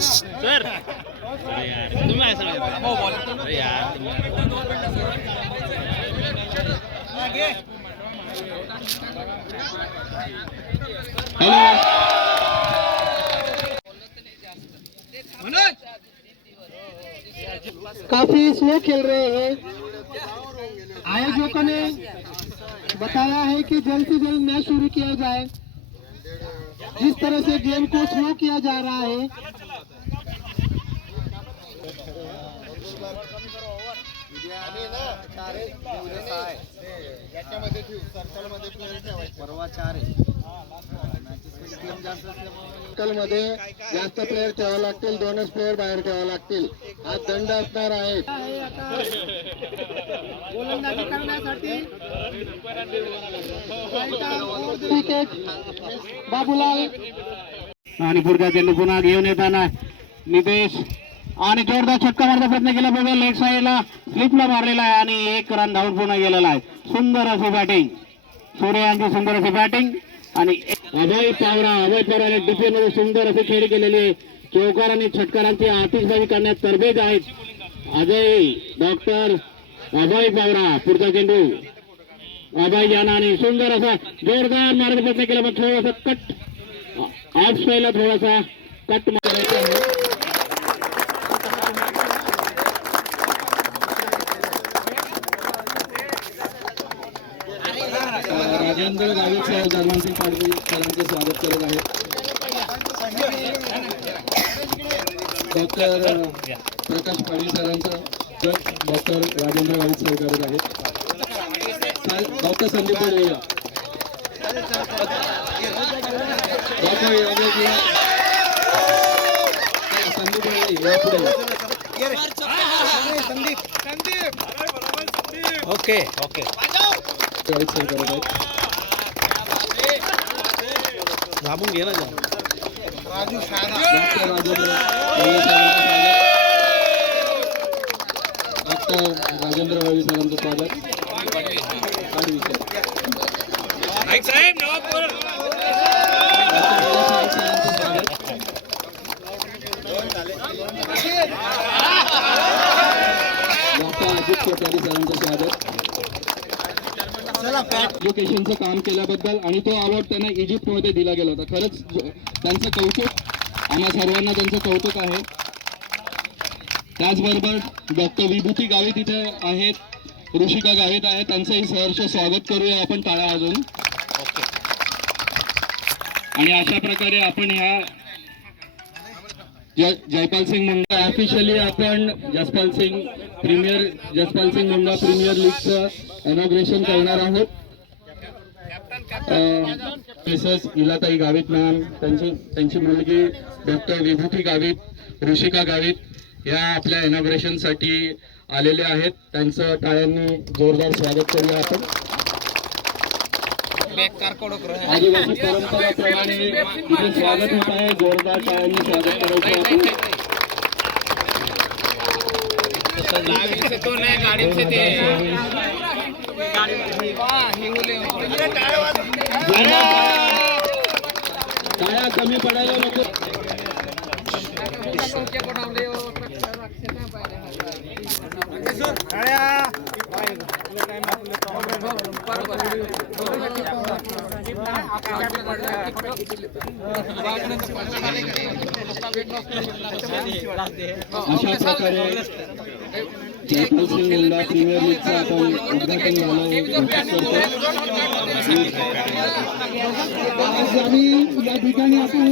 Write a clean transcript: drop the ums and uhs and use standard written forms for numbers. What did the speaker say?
Sir अरे यार तुम्ही काय सांगा अरे यार काफी स्लो खेल रहे हैं। आयोजकों ने बताया है कि जल्द से जल्द मैच शुरू किया जाए। जिस तरह से गेम को स्लो किया जा रहा है, सर्कल मध्ये जास्त प्लेयर ठेवावे लागतील, 2च प्लेयर बाहेर ठेवावे लागतील। हा दंड असणार आहे। गोलंदाजी करण्यासाठी क्रिकेट बाबूलाल आणि पुढचा चेंडू पुन्हा घेऊन येताना नितेश आणि जोरदार छक्का मारण्याचा प्रयत्न केला बघा, लेग साईडला स्लिपला मारलेला आहे आणि 1 रन धावून पुन्हा गेलेला आहे। सुंदर अशी बॅटिंग, सूर्यांची सुंदर अशी बॅटिंग आणि अभय पवाराने डिफेंस मध्ये सुंदर अशी खेळ केलेली आहे। चौकार आणि षटकारांची आतिषबाजी करण्यात तरबेज आहेत अजय डॉक्टर अभय पवारा। पुढचा चेंडू अभय यांना आणि सुंदर असा जोरदार मारण्याचा प्रयत्न केला, पण थोडासा कट ऑफ स्टाईलला थोडासा कट मारायचा आहे। राजेंद्र गावित साहेब धर्मांसिंग पाटील सरांचे स्वागत करत आहेत। डॉक्टर प्रकाश पाटील सरांचं डॉक्टर राजेंद्र गावित साहेब करत आहेत। Doctor Sandeep Patil okay okay Gavit साहेब करत आहेत। दाबून घे ना डॉक्टर राजेंद्र रवी सरांचं स्वागत। साहेब नवापूर डॉक्टर अजित कोठारी सरांचं स्वागत। एज्युकेशनचं काम केल्याबद्दल आणि तो अवॉर्ड त्यांना इजिप्तमध्ये दिला गेला होता। खरंच त्यांचं कौतुक, आम्हा सर्वांना त्यांचं कौतुक आहे। त्याचबरोबर डॉक्टर विभूती गावित इथे आहेत, ऋषिका गावित आहेत, त्यांचंही सहर्ष स्वागत करूया आपण टाळ्या वाजवून। आणि अशा प्रकारे आपण ह्या जयपाल सिंग मुंडा ऑफिशियली आपण जसपाल सिंग मुंडा प्रीमियर लीगचं इनॉग्रेशन करणार आहोत। मिसेस इलाताई गावित मॅम, त्यांची मुलगी डॉक्टर विभूती गावित, ऋषिका गावित या आपल्या इनॉग्रेशन साठी आलेले आहेत। त्यांचं टाळ्यांनी जोरदार स्वागत करूया आपण। आदिवासी परंपरेप्रमाणे इथे स्वागत होत आहे, जोरदार टाळ्यांनी स्वागत करायचं आपण। टाळ्या कमी पडायला नको। अशा प्रकारे जयपाल सिंग मुंडा प्रीमियर लीगचं आपण उद्घाटन झालं। आम्ही या ठिकाणी आपण